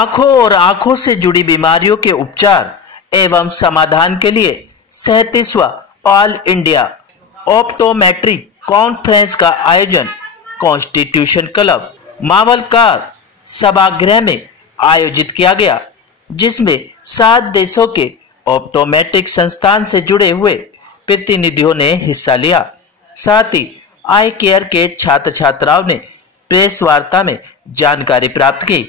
आंखों और आंखों से जुड़ी बीमारियों के उपचार एवं समाधान के लिए 37वां ऑल इंडिया ऑप्टोमेट्री कॉन्फ्रेंस का आयोजन कॉन्स्टिट्यूशन क्लब मावलकार सभागृह में आयोजित किया गया, जिसमें 7 देशों के ऑप्टोमेट्रिक संस्थान से जुड़े हुए प्रतिनिधियों ने हिस्सा लिया। साथ ही आई केयर के छात्र छात्राओं ने प्रेस वार्ता में जानकारी प्राप्त की।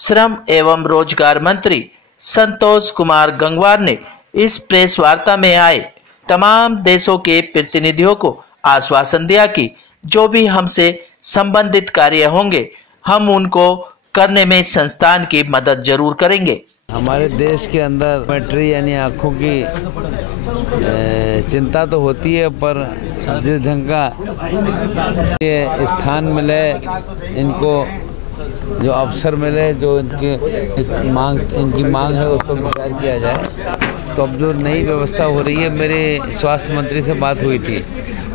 श्रम एवं रोजगार मंत्री संतोष कुमार गंगवार ने इस प्रेस वार्ता में आए तमाम देशों के प्रतिनिधियों को आश्वासन दिया कि जो भी हमसे संबंधित कार्य होंगे हम उनको करने में संस्थान की मदद जरूर करेंगे। हमारे देश के अंदर ऑप्टोमेट्री यानी आँखों की चिंता तो होती है, पर जिस ढंग का ये स्थान मिले, इनको जो अवसर मिले, जो इनकी मांग है उस पर विचार किया जाए। तो अब जो नई व्यवस्था हो रही है, मेरे स्वास्थ्य मंत्री से बात हुई थी,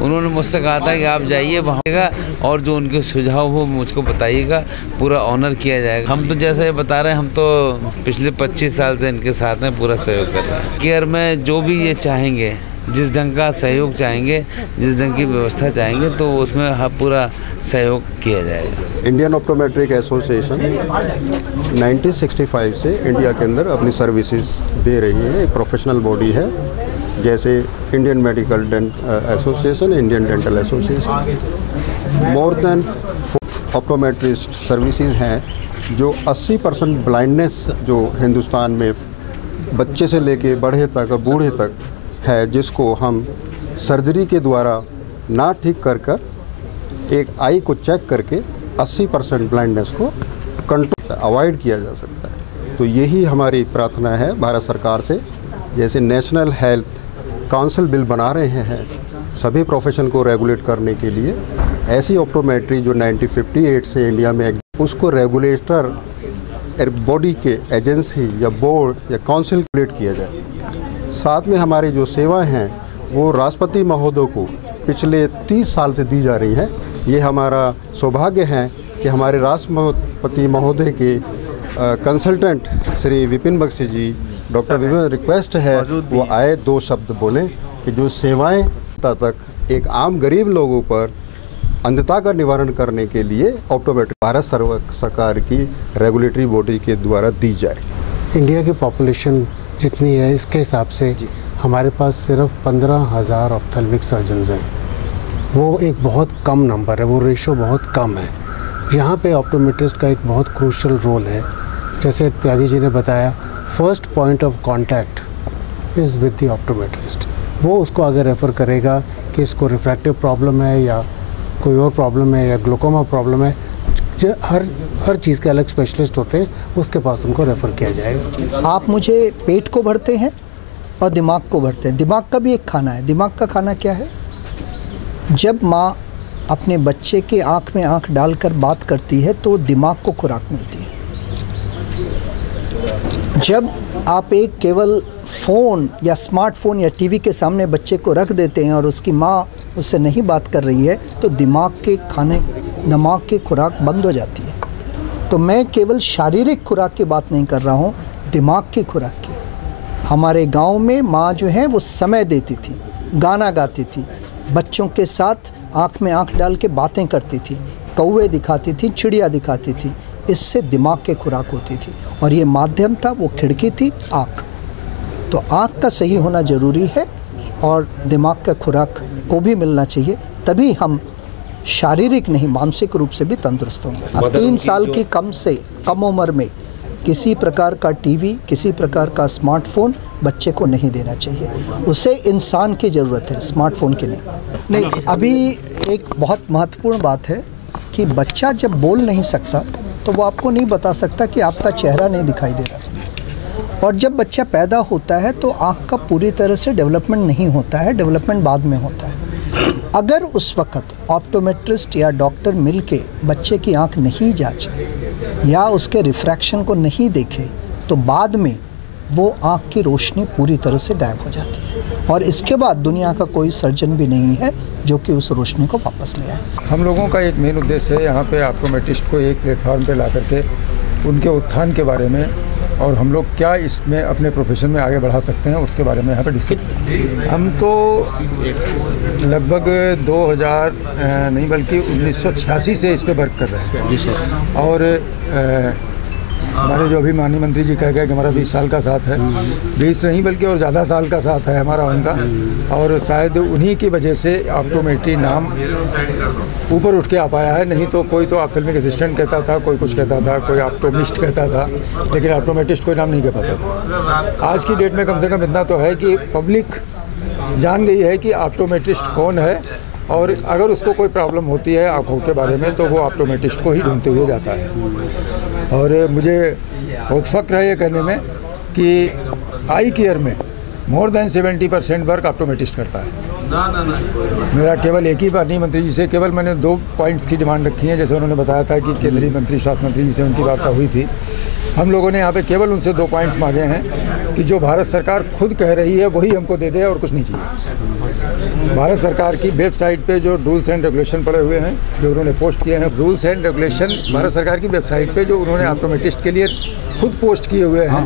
उन्होंने मुझसे कहा था कि आप जाइए वहाँ और जो उनके सुझाव हो मुझको बताइएगा, पूरा ऑनर किया जाएगा। हम तो जैसे बता रहे हैं, हम तो पिछले 25 साल से इनके साथ हैं, पूरा सहयोग कर रहे हैं। केयर में जो भी ये चाहेंगे, जिस ढंग का सहयोग चाहेंगे, जिस ढंग की व्यवस्था चाहेंगे, तो उसमें पूरा सहयोग किया जाएगा। इंडियन ऑप्टोमेट्रिक एसोसिएशन 1965 से इंडिया के अंदर अपनी सर्विसेज दे रही है। एक प्रोफेशनल बॉडी है, जैसे Indian medical association, Indian dental association. More than optometrist services हैं जो 80% ब्लाइंडनेस जो हिंदुस्तान में बच्चे से लेके बड़े तक और बूढ़े तक है, जिसको हम सर्जरी के द्वारा ना ठीक कर एक आई को चेक करके 80% ब्लाइंडनेस को कंट्रोल अवॉइड किया जा सकता है। तो यही हमारी प्रार्थना है भारत सरकार से। जैसे नेशनल हेल्थ काउंसिल बिल बना रहे हैं सभी प्रोफेशन को रेगुलेट करने के लिए, ऐसी ऑप्टोमेट्री जो 1958 से इंडिया में, उसको रेगुलेटर बॉडी के एजेंसी या बोर्ड या काउंसिल क्रिएट किया जाए। साथ में हमारी जो सेवाएं हैं वो राष्ट्रपति महोदय को पिछले 30 साल से दी जा रही हैं। ये हमारा सौभाग्य है कि हमारे राष्ट्रपति महोदय के कंसल्टेंट श्री विपिन बख्शी जी, डॉक्टर विपिन, रिक्वेस्ट है वो आए, 2 शब्द बोलें कि जो सेवाएं तक एक आम गरीब लोगों पर अंधता का निवारण करने के लिए ऑप्टोमेट्री भारत सरकार की रेगुलेटरी बॉडी के द्वारा दी जाए। इंडिया की पॉपुलेशन जितनी है, इसके हिसाब से हमारे पास सिर्फ 15,000 ऑप्थेल्मिक सर्जन्स हैं। वो एक बहुत कम नंबर है, वो रेशो बहुत कम है। यहाँ पे ऑप्टोमेट्रिस्ट का एक बहुत क्रूशियल रोल है। जैसे त्यागी जी ने बताया, first point of contact is with the optometrist. वो उसको अगर रेफ़र करेगा कि इसको रिफ्रैक्टिव प्रॉब्लम है या कोई और प्रॉब्लम है या ग्लूकोमा प्रॉब्लम है, हर चीज़ के अलग स्पेशलिस्ट होते हैं, उसके पास उनको रेफ़र किया जाएगा। आप मुझे पेट को भरते हैं और दिमाग को भरते हैं। दिमाग का भी एक खाना है। दिमाग का खाना क्या है? जब माँ अपने बच्चे के आँख में आँख डालकर बात करती है तो दिमाग को खुराक मिलती है। जब आप एक केवल फ़ोन या स्मार्टफोन या टीवी के सामने बच्चे को रख देते हैं और उसकी माँ उससे नहीं बात कर रही है, तो दिमाग की खुराक बंद हो जाती है। तो मैं केवल शारीरिक खुराक की बात नहीं कर रहा हूँ, दिमाग की खुराक की। हमारे गांव में माँ जो है वो समय देती थी, गाना गाती थी, बच्चों के साथ आँख में आँख डाल के बातें करती थी, कौवे दिखाती थी, चिड़िया दिखाती थी। इससे दिमाग की खुराक होती थी और ये माध्यम था, वो खिड़की थी आँख। तो आँख का सही होना ज़रूरी है और दिमाग का खुराक को भी मिलना चाहिए, तभी हम शारीरिक नहीं मानसिक रूप से भी तंदुरुस्त होंगे। 3 साल की कम उम्र में किसी प्रकार का टीवी, किसी प्रकार का स्मार्टफोन बच्चे को नहीं देना चाहिए। उसे इंसान की ज़रूरत है, स्मार्टफोन की नहीं। अभी एक बहुत महत्वपूर्ण बात है कि बच्चा जब बोल नहीं सकता तो वो आपको नहीं बता सकता कि आपका चेहरा नहीं दिखाई दे रहा। और जब बच्चा पैदा होता है तो आँख का पूरी तरह से डेवलपमेंट नहीं होता है, डेवलपमेंट बाद में होता है। अगर उस वक़्त ऑप्टोमेट्रिस्ट या डॉक्टर मिलके बच्चे की आँख नहीं जांचे या उसके रिफ्रैक्शन को नहीं देखे, तो बाद में वो आँख की रोशनी पूरी तरह से गायब हो जाती है और इसके बाद दुनिया का कोई सर्जन भी नहीं है जो कि उस रोशनी को वापस ले आए। हम लोगों का एक मेन उद्देश्य है यहाँ पे ऑप्टोमेट्रिस्ट को एक प्लेटफॉर्म पे ला करके उनके उत्थान के बारे में और हम लोग क्या इसमें अपने प्रोफेशन में आगे बढ़ा सकते हैं उसके बारे में यहाँ पे डिस्कस। हम तो लगभग 2000 नहीं बल्कि 1986 से इस पे वर्क कर रहे हैं और हमारे जो अभी माननीय मंत्री जी कह गए कि हमारा 20 साल का साथ है, 20 नहीं बल्कि और ज़्यादा साल का साथ है हमारा उनका, और शायद उन्हीं की वजह से ऑप्टोमेट्री नाम ऊपर उठ के आ पाया है। नहीं तो कोई तो ऑप्थेल्मिक असिस्टेंट कहता था, कोई कुछ कहता था, कोई ऑप्टोमिस्ट कहता था, लेकिन ऑप्टोमेट्रिस्ट कोई नाम नहीं कह पाता था। आज की डेट में कम से कम इतना तो है कि पब्लिक जान गई है कि ऑप्टोमेट्रिस्ट कौन है, और अगर उसको कोई प्रॉब्लम होती है आँखों के बारे में तो वो ऑप्टोमेट्रिस्ट को ही ढूंढते हुए जाता है। और मुझे बहुत फ़ख्र है ये कहने में कि आई केयर में मोर देन 70% वर्क ऑप्टोमेट्रिस्ट करता है। मेरा केवल एक ही माननीय मंत्री जी से केवल मैंने 2 पॉइंट्स की डिमांड रखी है। जैसे उन्होंने बताया था कि केंद्रीय मंत्री स्वास्थ्य मंत्री जी से उनकी वार्ता हुई थी, हम लोगों ने यहाँ पे केवल उनसे 2 पॉइंट्स मांगे हैं कि जो भारत सरकार खुद कह रही है वही हमको दे दे और कुछ नहीं चाहिए। भारत सरकार की वेबसाइट पे जो रूल्स एंड रेगुलेशन पड़े हुए हैं, जो उन्होंने पोस्ट किए हैं, रूल्स एंड रेगुलेशन भारत सरकार की वेबसाइट पे जो उन्होंने ऑप्टोमेट्रिस्ट के लिए खुद पोस्ट किए हुए हैं,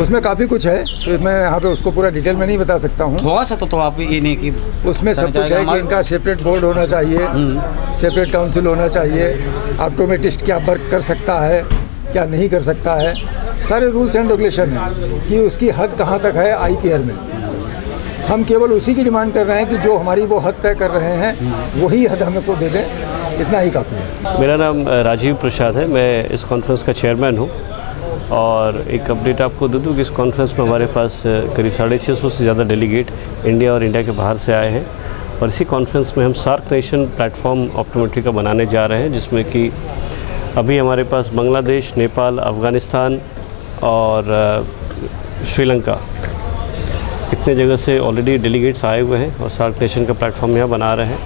उसमें काफ़ी कुछ है। तो मैं यहाँ पे उसको पूरा डिटेल में नहीं बता सकता हूँ। थोड़ा सा तो आप ये नहीं कि उसमें सब कुछ है कि इनका सेपरेट बोर्ड होना चाहिए, सेपरेट काउंसिल होना चाहिए, ऑप्टोमेट्रिस्ट क्या वर्क कर सकता है, क्या नहीं कर सकता है, सारे रूल्स एंड रेगुलेशन हैं कि उसकी हद कहाँ तक है आई केयर में। हम केवल उसी की डिमांड कर रहे हैं कि जो हमारी वो हद तय कर रहे हैं वही हद हमको दे दें, इतना ही काफ़ी है। मेरा नाम राजीव प्रसाद है, मैं इस कॉन्फ्रेंस का चेयरमैन हूँ। और एक अपडेट आपको दे दूँ कि इस कॉन्फ्रेंस में हमारे पास करीब 650 से ज़्यादा डेलीगेट इंडिया और इंडिया के बाहर से आए हैं। और इसी कॉन्फ्रेंस में हम सार्क नेशन प्लेटफॉर्म ऑप्टोमेट्री का बनाने जा रहे हैं, जिसमें कि अभी हमारे पास बांग्लादेश, नेपाल, अफ़गानिस्तान और श्रीलंका इतने जगह से ऑलरेडी डेलीगेट्स आए हुए हैं और सार्क नेशन का प्लेटफॉर्म यहाँ बना रहे हैं।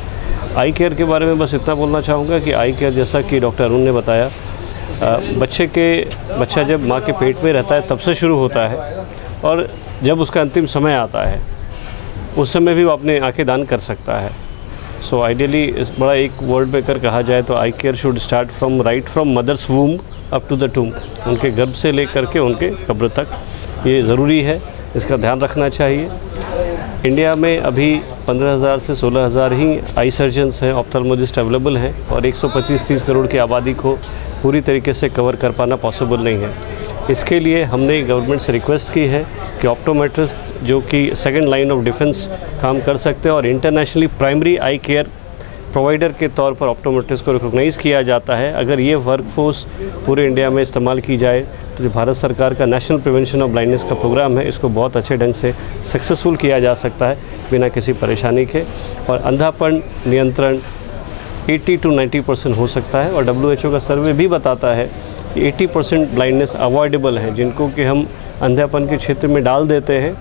आई केयर के बारे में बस इतना बोलना चाहूँगा कि आई केयर, जैसा कि डॉक्टर अरुण ने बताया, बच्चा जब माँ के पेट में रहता है तब से शुरू होता है, और जब उसका अंतिम समय आता है उस समय भी वो अपने आँखें दान कर सकता है। सो आइडियली बड़ा एक वर्ड में कर कहा जाए तो I care should start from mother's womb up to the tomb, उनके गर्भ से लेकर के उनके कब्र तक। ये ज़रूरी है, इसका ध्यान रखना चाहिए। इंडिया में अभी 15,000 से 16,000 ही आई सर्जन्स हैं, ऑप्थेल्मोलॉजिस्ट अवेलेबल हैं, और 125-30 करोड़ की आबादी को पूरी तरीके से कवर कर पाना पॉसिबल नहीं है। इसके लिए हमने गवर्नमेंट से रिक्वेस्ट की है कि ऑप्टोमेट्रिस्ट जो कि सेकंड लाइन ऑफ डिफेंस काम कर सकते हैं और इंटरनेशनली प्राइमरी आई केयर प्रोवाइडर के तौर पर ऑप्टोमेट्रिस्ट को रिकॉग्नाइज़ किया जाता है। अगर ये वर्कफोर्स पूरे इंडिया में इस्तेमाल की जाए तो जो भारत सरकार का नेशनल प्रिवेंशन ऑफ ब्लाइंडनेस का प्रोग्राम है, इसको बहुत अच्छे ढंग से सक्सेसफुल किया जा सकता है बिना किसी परेशानी के। और अंधापन नियंत्रण 80 to 90% हो सकता है, और WHO का सर्वे भी बताता है कि 80% ब्लाइंडनेस अवॉइडेबल है, जिनको कि हम अंधेपन के क्षेत्र में डाल देते हैं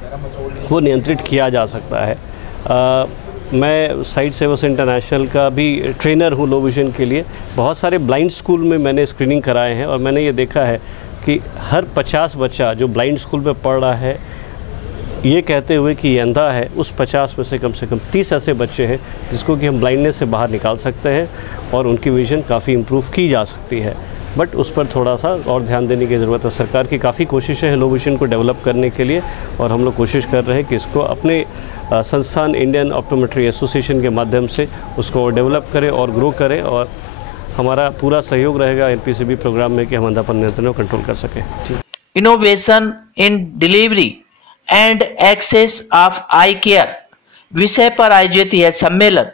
वो नियंत्रित किया जा सकता है। मैं साइट सेवर्स इंटरनेशनल का भी ट्रेनर हूँ लो विज़न के लिए। बहुत सारे ब्लाइंड स्कूल में मैंने स्क्रीनिंग कराए हैं, और मैंने ये देखा है कि हर 50 बच्चा जो ब्लाइंड स्कूल में पढ़ रहा है ये कहते हुए कि ये अंधा है, उस 50 में से कम 30 ऐसे बच्चे हैं जिसको कि हम ब्लाइंडनेस से बाहर निकाल सकते हैं और उनकी विज़न काफ़ी इम्प्रूव की जा सकती है। बट उस पर थोड़ा सा और ध्यान देने की ज़रूरत है। सरकार की काफ़ी कोशिशें हैं लो विज़न को डेवलप करने के लिए, और हम लोग कोशिश कर रहे हैं कि इसको अपने संस्थान इंडियन ऑप्टोमेट्री एसोसिएशन के माध्यम से उसको डेवलप करें और ग्रो करें, और हमारा पूरा सहयोग रहेगा एलपीसीबी प्रोग्राम में कि हम अंधापन नियंत्रण को कंट्रोल कर सकें। Innovation in delivery and access of eye care विषय पर आयोजित यह सम्मेलन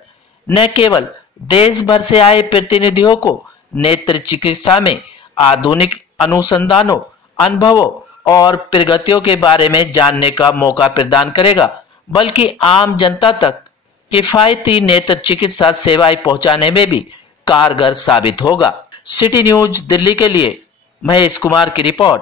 न केवल देश भर से आए प्रतिनिधियों को नेत्र चिकित्सा में आधुनिक अनुसंधानों, अनुभवों और प्रगतियों के बारे में जानने का मौका प्रदान करेगा, बल्कि आम जनता तक किफायती नेत्र चिकित्सा सेवाएं पहुंचाने में भी कारगर साबित होगा। सिटी न्यूज दिल्ली के लिए महेश कुमार की रिपोर्ट।